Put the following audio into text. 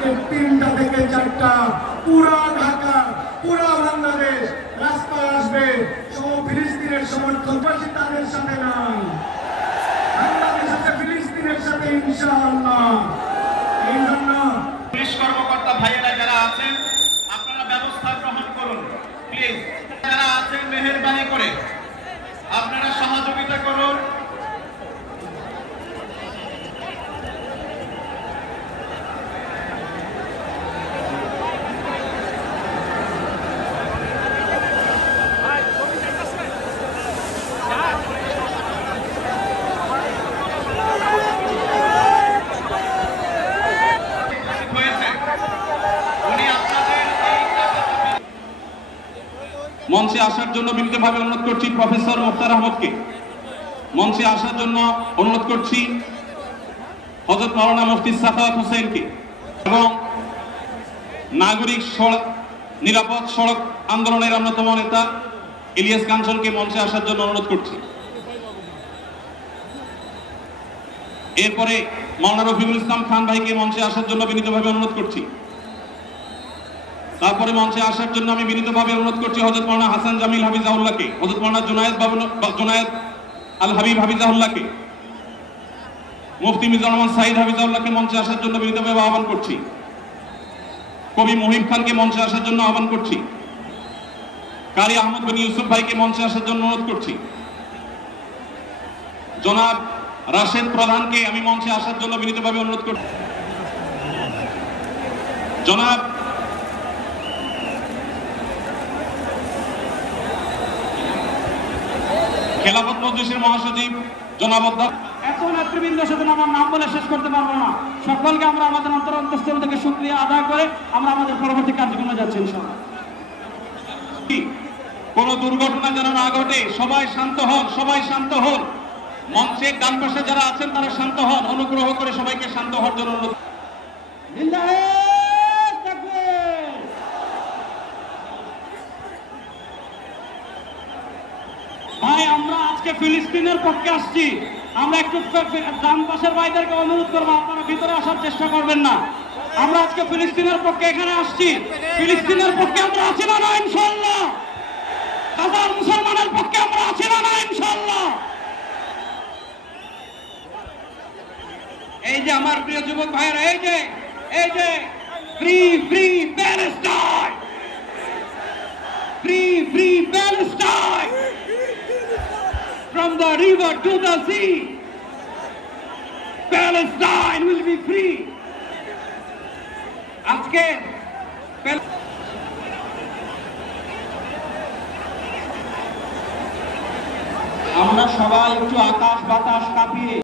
আজকে 3টা থেকে 4টা পুরা ঢাকা পুরা বাংলাদেশ রাস্তায় আসবে। সব ফিলিস্তিনের সমর্থন তাদের সাথে নাই, বাংলাদেশ আছে ফিলিস্তিনের সাথে ইনশাআল্লাহ। এই জন্য পুলিশ কর্মকর্তা ভাইয়েরা যারা আছেন আপনারা ব্যবস্থা গ্রহণ করুন প্লিজ। যারা আছেন মেহেরবানি করে আপনারা সহযোগিতা করুন। মঞ্চে আসার জন্য বিনীতভাবে অনুরোধ করছি প্রফেসর মুখতার আহমদকে। মঞ্চে আসার জন্য অনুরোধ করছি হযরত মাওলানা মুফতি সাখাওয়াত হোসেনকে এবং নাগরিক নিরাপদ সড়ক আন্দোলনের অন্যতম নেতা ইলিয়াস কাঞ্চনকে মঞ্চে আসার জন্য অনুরোধ করছি। এরপরে মাওলানা রফিকুল ইসলাম খান ভাইকে মঞ্চে আসার জন্য বিনীতভাবে অনুরোধ করছি। তারপরে মঞ্চে আসার জন্য আমি বিনীতভাবে অনুরোধ করছি হযরত মাওলানা হাসান জামিল হাফিজাহুল্লাহকে, হযরত মাওলানা জুনায়েদ আল হাবিব হাফিজাহুল্লাহকে, মুফতি মিজানুর রহমান সাঈদ হাফিজাহুল্লাহকে মঞ্চে আসার জন্য বিনীতভাবে আহ্বান করছি। কবি মুহিব খানকে মঞ্চে আসার জন্য আহ্বান করছি। কারি আহমদ বিন ইউসুফ ভাইকে মঞ্চে আসার জন্য অনুরোধ করছি। জনাব রাশেদ প্রধানকে আমি মঞ্চে আসার জন্য বিনীতভাবে অনুরোধ করছি। জনাব খেলাফত মজলিসের মহাসচিব জনাব এত নেতৃবৃন্দ সাথে আমার নাম বলে শেষ করতে পারবো না। সকলকে আমরা আমাদের অন্তরস্থল থেকে শুকরিয়া আদায় করে আমরা আমাদের পরবর্তী কার্যক্রমে যাচ্ছি ইনশাআল্লাহ। কোন দুর্ঘটনা যেন না ঘটে, সবাই শান্ত হন, সবাই শান্ত হন। মঞ্চের ডান পাশে যারা আছেন তারা শান্ত হন, অনুগ্রহ করে সবাইকে শান্ত হওয়ার জন্য অনুরোধ। ভাই আমরা আজকে ফিলিস্তিনের পক্ষে আসছি। আমরা একটু ডান পাশের ভাইদেরকে অনুরোধ করবো আপনারা ভিতরে আসার চেষ্টা করবেন না। আমরা আজকে ফিলিস্তিনের পক্ষে এখানে আসছি। ফিলিস্তিনের পক্ষে আমরা আছি না না ইনশাআল্লাহ? হাজার মুসলমানের পক্ষে আমরা আছি না না ইনশাআল্লাহ? এই যে আমার প্রিয় যুবক ভাইয়েরা, এই যে free free Palestine, free free Palestine, from the river to the sea, Palestine will be free. আজকে আমরা সবাই একটু আকাশ বাতাস কাঁপিয়ে